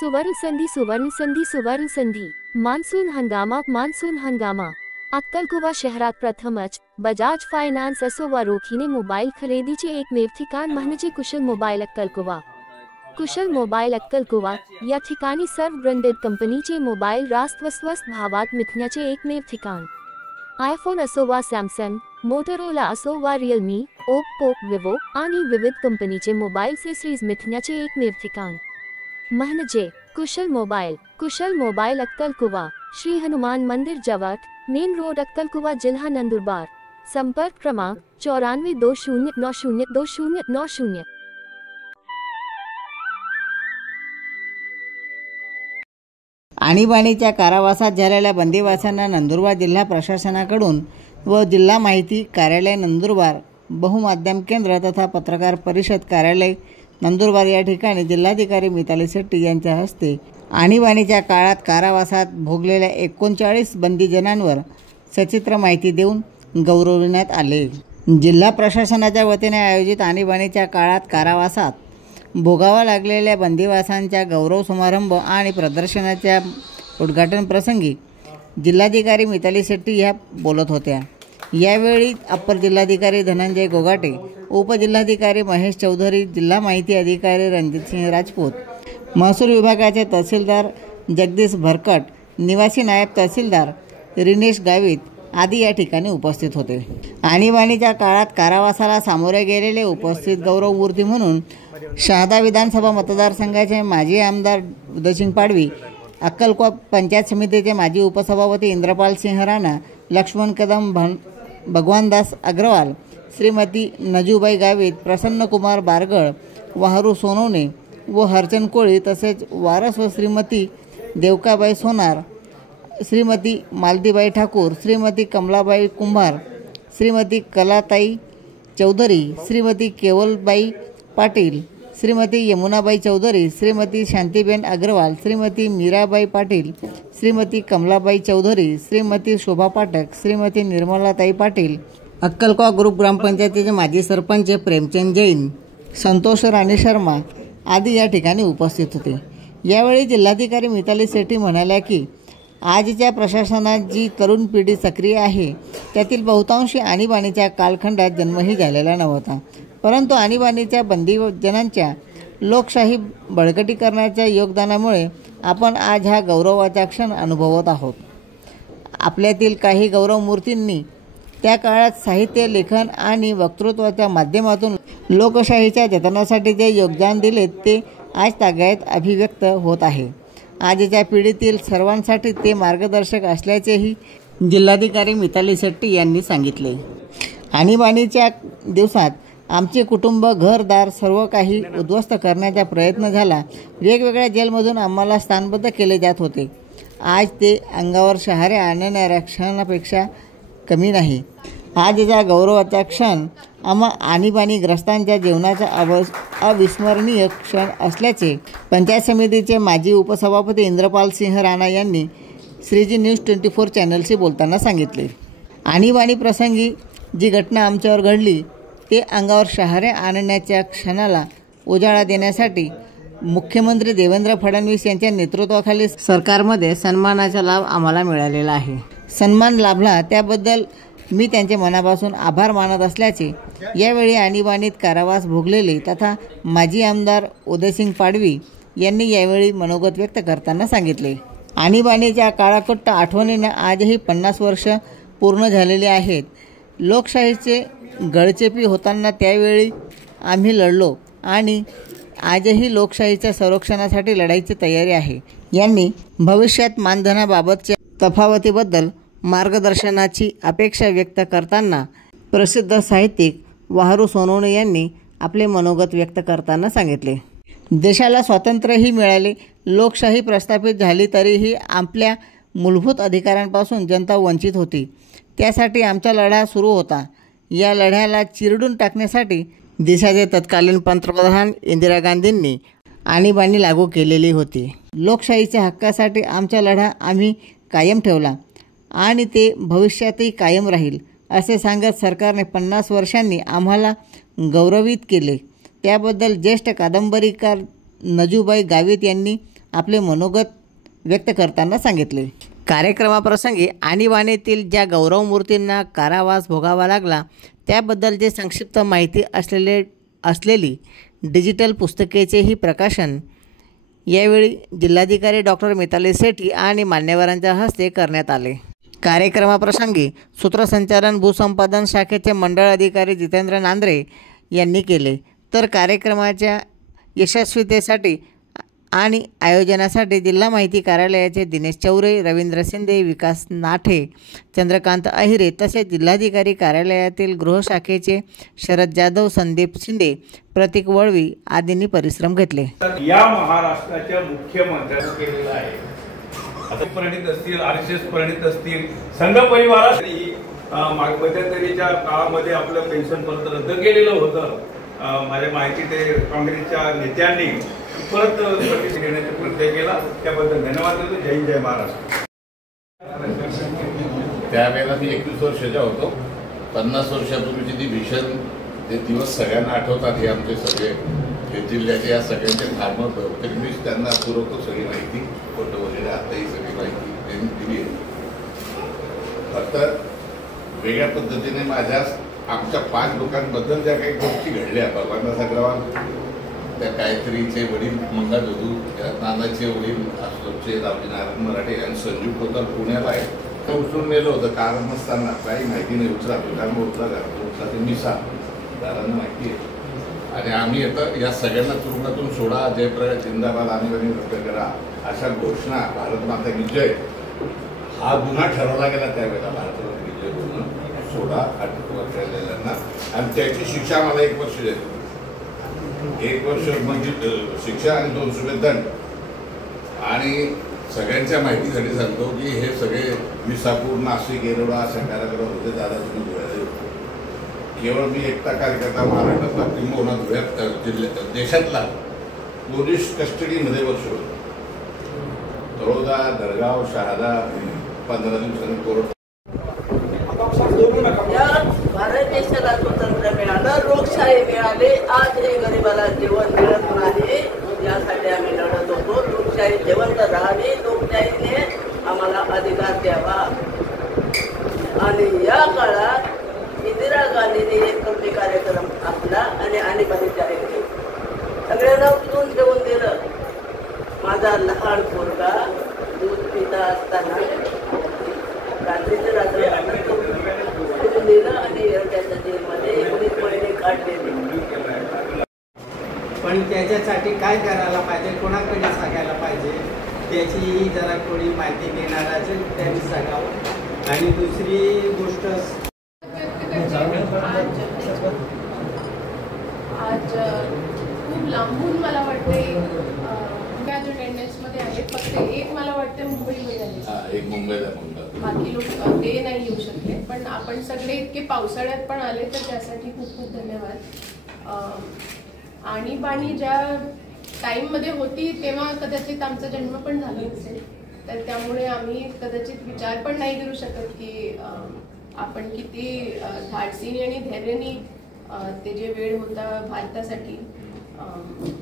सुवर्ण संधि सुवर्ण संधि सुवर्ण संधि मान्सून हंगामा अक्कलकुवा शहरात प्रथमच बजाज फायनान्स असो वा रोखीने मोबाईल खरेदीचे एकमेव ठिकाण म्हणजे कुशल मोबाईल अक्कलकुवा। कुशल मोबाईल अक्कलकुवा या ठिकाणी सर्व ब्रँडेड कंपनीचे मोबाईल रास्त व स्वस्त भावात मिळण्याचे एकमेव ठिकाण। आयफोन असो वा सॅमसंग, मोटोरोला असो वा रिअलमी, ओप्पो, विवो आणि विविध कंपनीचे मोबाईल सीरीज मिळण्याचे एकमेव ठिकाण म्हणजे कुशल मोबाईल अक्कलकुवा, श्री हनुमान मंदिर जवळ, मेन रोड अक्कलकुवा, जिल्हा नंदुरबार। संपर्क क्रमांक 9420902090। आणीबाणीच्या कारावासात झालेल्या बंदिवासांना नंदुरबार जिल्हा प्रशासनाकडून व जिल्हा माहिती कार्यालय नंदुरबार, बहुमाध्यम केंद्र तथा पत्रकार परिषद कार्यालय नंदुरबार या ठिकाणी जिल्हाधिकारी मिताली शेट्टी यांच्या हस्ते आणीबाणीच्या काळात कारावासात भोगलेल्या 39 बंदीजनांवर सचित्र माहिती देऊन गौरविण्यात आले। जिल्हा प्रशासनाच्या वतीने आयोजित आणीबाणीच्या काळात कारावासात भोगावा लागलेल्या बंदिवासांच्या गौरव समारंभ आणि प्रदर्शनाच्या उद्घाटन प्रसंगी जिल्हाधिकारी मिताली शेट्टी या बोलत होत्या। यावेळी अप्पर जिल्हाधिकारी धनंजय गोगाटे, उपजिल्हाधिकारी महेश चौधरी, जिल्हा माहिती अधिकारी रणजितसिंह राजपूत, महसूल विभागाचे तहसीलदार जगदीश भरकट, निवासी नायब तहसीलदार रिनेश गावित आदी या ठिकाणी उपस्थित होते। आणीबाणीच्या काळात कारावासाला सामोरे गेलेले उपस्थित गौरवमूर्ती म्हणून शहादा विधानसभा मतदारसंघाचे माजी आमदार उदयसिंह पाडवी, अक्कलकुवा पंचायत समितीचे माजी उपसभापती इंद्रपाल सिंह राणा, लक्ष्मण कदम, भगवानदास अग्रवाल, श्रीमती नजूबाई गावित, प्रसन्न कुमार बारगळ, वाहरू सोनवणे व हरचंद कोळी तसेच वारस व श्रीमती देवकाबाई सोनार, श्रीमती मालतीबाई ठाकूर, श्रीमती कमलाबाई कुंभार, श्रीमती कलाताई चौधरी, श्रीमती केवलबाई पाटील, श्रीमती यमुनाबाई चौधरी, श्रीमती शांतीबेन अग्रवाल, श्रीमती मीराबाई पाटील, श्रीमती कमलाबाई चौधरी, श्रीमती शोभा पाठक, श्रीमती निर्मलाताई पाटील, अक्कलकुवा ग्रुप ग्रामपंचायतीचे माजी सरपंच प्रेमचंद जैन, संतोष राणी शर्मा आदी या ठिकाणी उपस्थित होते। यावेळी जिल्हाधिकारी मिताली शेट्टी म्हणाल्या की आजच्या प्रशासनात जी तरुण पिढी सक्रिय आहे त्यातील बहुतांशी आणीबाणीच्या कालखंडात जन्मही झालेला नव्हता, परंतु आणीबाणीच्या बंदीजनांच्या लोकशाही बळकटीकरणाच्या योगदानामुळे आपण आज हा गौरवाचा क्षण अनुभवत आहोत। आपल्यातील काही गौरवमूर्तींनी त्या काळात साहित्य, लेखन आणि वक्तृत्वाच्या माध्यमातून लोकशाहीच्या जतनासाठी जे योगदान दिले ते आज तागायत अभिव्यक्त होत आहे। आजच्या पिढीतील सर्वांसाठी ते मार्गदर्शक असल्याचेही जिल्हाधिकारी मिताली शेट्टी यांनी सांगितले। आणीबाणीच्या दिवसात आमचे कुटुंब, घरदार सर्व काही उद्ध्वस्त करण्याचा प्रयत्न झाला। वेगवेगळ्या जेलमधून आम्हाला स्थानबद्ध केले जात होते। आज ते अंगावर शहारे आणणाऱ्या क्षणापेक्षा कमी नाही। आजचा गौरवाचा क्षण आम्हा आणीबाणीग्रस्तांच्या जीवनाचा अविस्मरणीय क्षण असल्याचे पंचायत समितीचे माजी उपसभापती इंद्रपाल सिंह राणा यांनी श्रीजी न्यूज 24 चॅनलशी बोलताना सांगितले। आणीबाणी प्रसंगी जी घटना आमच्यावर घडली ते अंगावर शहारे आणण्याच्या क्षणाला उजाळा देण्यासाठी मुख्यमंत्री देवेंद्र फडणवीस यांच्या नेतृत्वाखाली सरकारमध्ये सन्मानाचा लाभ आम्हाला मिळालेला आहे। सन्मान लाभला त्याबद्दल मी त्यांचे मनापासून आभार मानत असल्याचे यावेळी आणीबाणीत कारावास भोगलेले तथा माजी आमदार उदयसिंह पाडवी यांनी यावेळी मनोगत व्यक्त करताना सांगितले। आणीबाणीच्या काळाकुट्ट आठवणींना आजही 50 वर्ष पूर्ण झालेली आहेत। लोकशाहीचे गळचेपी होताना त्यावेळी आम्ही लढलो आणि आजही लोकशाहीच्या संरक्षणासाठी लढाईची तयारी आहे। यांनी भविष्यात मानधनाबाबतच्या तफावतीबद्दल मार्गदर्शनाची अपेक्षा व्यक्त करताना प्रसिद्ध साहित्यिक वाहरू सोनवणे यांनी आपले मनोगत व्यक्त करताना सांगितले। देशाला स्वातंत्र्यही मिळाले, लोकशाही प्रस्थापित झाली तरीही आपल्या मूलभूत अधिकारांपासून जनता वंचित होती। त्यासाठी आमचा लढा सुरू होता। या लढ्याला चिरडून टाकण्यासाठी देशाचे तत्कालीन पंतप्रधान इंदिरा गांधींनी आणीबाणी लागू केलेली होती। लोकशाहीच्या हक्कासाठी आमचा लढा आम्ही कायम ठेवला आणि ते भविष्यातही कायम राहील असे सांगत सरकारने 50 वर्षांनी आम्हाला गौरवित केले। त्याबद्दल ज्येष्ठ कादंबरीकार नजूबाई गावित यांनी आपले मनोगत व्यक्त करताना सांगितले। कार्यक्रमाप्रसंगी आणीबाणीतील ज्या गौरव मूर्तींना कारावास भोगावा लागला त्याबद्दलचे संक्षिप्त माहिती असलेली डिजिटल पुस्तकेचेही प्रकाशन यावेळी जिल्हाधिकारी डॉक्टर मिताली सेठी आणि मान्यवरांच्या हस्ते करण्यात आले। कार्यक्रमाप्रसंगी सूत्रसंचालन भूसंपादन शाखेचे मंडळ अधिकारी जितेंद्र नांद्रे यांनी केले। तर कार्यक्रमाच्या यशस्वीतेसाठी आणि आयोजनासाठी जिल्हा माहिती कार्यालयाचे दिनेश चौरे, रवींद्र शिंदे, विकास नाठे, चंद्रकांत अहिरे तसेच जिल्हाधिकारी कार्यालयातील गृहशाखेचे शरद जाधव, संदीप शिंदे, प्रतीक वळवी आदींनी परिश्रम घेतले। या महाराष्ट्राच्या मुख्यमंत्र्यांनी केलेला आहे। आता प्रणित असतील, RSS प्रणित असतील, संघ परिवारासाठी मध्यंतरीच्या काळामध्ये आपलं पेन्शन परत रद्द केलेलं होतं। माझ्या माहिती ते काँग्रेसच्या नेत्यांनी परत प्रतिष्ठा देण्याचा प्रयत्न केला, त्याबद्दल धन्यवाद देतो। जय जय महाराष्ट्र। त्यावेळेला मी 21 वर्षाचा होतो। 50 वर्षापूर्वीची ती भीषण ते दिवस सगळ्यांना आठवतात। हे आमचे सगळे हे जिल्ह्याचे या सगळ्यांचे फार्मर बहुतेक मी त्यांना पुरवतो सगळी माहिती, फोटो वगैरे आताही सगळी माहिती त्यांनी दिली आहे। फक्त वेगळ्या पद्धतीने आमच्या 5 लोकांबद्दल ज्या काही गोष्टी घडल्या, परवाना अग्रवाल त्या गायत्रीचे वडील मंगळदू, नानाचे वडील अशोकचे रावजी नारायण मराठे आणि संजीव कोतल पुण्याला आहे, तर उचलून नेलं होतं कारण नसताना काही माहिती नाही। उचला ते मिसा दादांना माहिती आहे। आणि आम्ही आता या सगळ्यांना तुरुंगातून सोडा, जयप्रकाश जिंदाबाद, आणीबाणी रद्द करा अशा घोषणा, भारत माता विजय हा गुन्हा ठरवला गेला त्यावेळेला। भारत माता विजय गुन्हा सोडा, अटक केलेल्यांना आणि त्याची शिक्षा मला 1 वर्ष झाली। 1 वर्ष म्हणजे शिक्षा आणि 2 रुपये दंड। आणि सगळ्यांच्या माहितीसाठी सांगतो की हे सगळे विसापूर, नाशिक, येरवडा अशा कारागृहात होते। दादा तुम्ही धुळ्याचे होते। केवळ मी एकटा कार्यकर्ता महाराष्ट्रातला किंबहुना धुळ्यात देशातला पोलीस कस्टडीमध्ये वर्ष होतो। तळोदा, दरगाव, शहादा 15 दिवसांनी कोर्ट। भारत देशाला स्वातंत्र्य मिळालं, लोकशाही मिळाली, आज हे गरिबाला जेवण मिळत नाही, यासाठी आम्ही लढत होतो। लोकशाही जिवंत राहावी, लोकशाहीने आम्हाला अधिकार द्यावा। आणि या काळात इंदिरा गांधीने एक कमी कार्यक्रम आखला आणि आणीबाणी जाहीर केली। सगळ्यांना उचलून ठेवून दिलं। माझा लहान पोरगा दूध पिता असताना रात्रीचं रात्र दिलं आणि एवढ्याच्या जेलमध्ये 19 महिने काढलेले। पण त्याच्यासाठी काय करायला पाहिजे, कोणाकडे सांगायला पाहिजे त्याची जरा थोडी माहिती देणार असेल त्यांनी सांगावं। आणि दुसरी गोष्ट आज खूप लांबून मला वाटते जो टेंडन्समध्ये आहेत, फक्त एक मला वाटतं मुंबईमध्ये आहे, एक मुंबईला, बाकी लोक ते नाही येऊ शकले। पण आपण सगळे इतके पावसाळ्यात पण आले तर त्यासाठी खूप खूप धन्यवाद। आणीबाणी ज्या टाईममध्ये होती तेव्हा कदाचित आमचा जन्म पण झाला नसेल, तर त्यामुळे आम्ही कदाचित विचार पण नाही करू शकत की आपण किती धाडसीने आणि धैर्याने ते जे वेळ होता भारतासाठी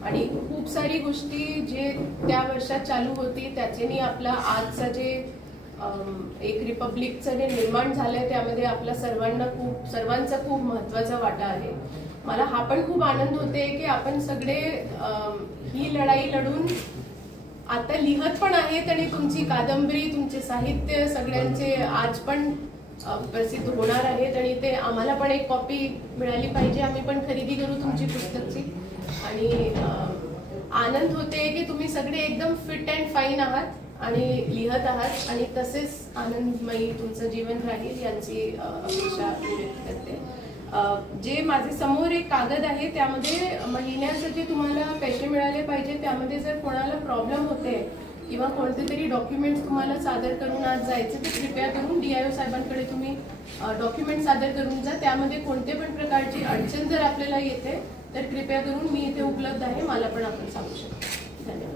आणि खूप सारी गोष्टी जे त्या वर्षात चालू होती त्याच्यानी आपला आजचा जे एक रिपब्लिकचं जे निर्माण झालंय त्यामध्ये आपला सर्वांचा खूप महत्त्वाचा वाटा आहे। मला हा पण खूप आनंद होते की आपण सगळे ही लढाई लढून आता लिहत पण आहेत आणि तुमची कादंबरी, तुमचे साहित्य सगळ्यांचे आज पण प्रसिद्ध होणार आहेत आणि ते आम्हाला पण एक कॉपी मिळाली पाहिजे। आम्ही पण खरेदी करू तुमची पुस्तकची। आणि आनंद होते की तुम्ही सगळे एकदम फिट अँड फाईन आहात आणि लिहत आहात आणि तसेच आनंदमयी तुमचं जीवन राहील यांची अपेक्षा व्यक्त करते। जे माझे समोर एक कागद आहे त्यामध्ये महिन्याचे जे तुम्हाला पैसे मिळाले पाहिजे त्यामध्ये जर कोणाला प्रॉब्लेम होते किंवा कोणते तरी डॉक्युमेंट्स तुम्हाला सादर करून आज जायचे तर कृपया करून DIO साहेबांकडे तुम्ही डॉक्युमेंट सादर करून जा। त्यामध्ये कोणते पण प्रकारची अडचण जर आपल्याला येते तर कृपया करून मी इथे उपलब्ध आहे, मला पण आपण सांगू शकतो। धन्यवाद।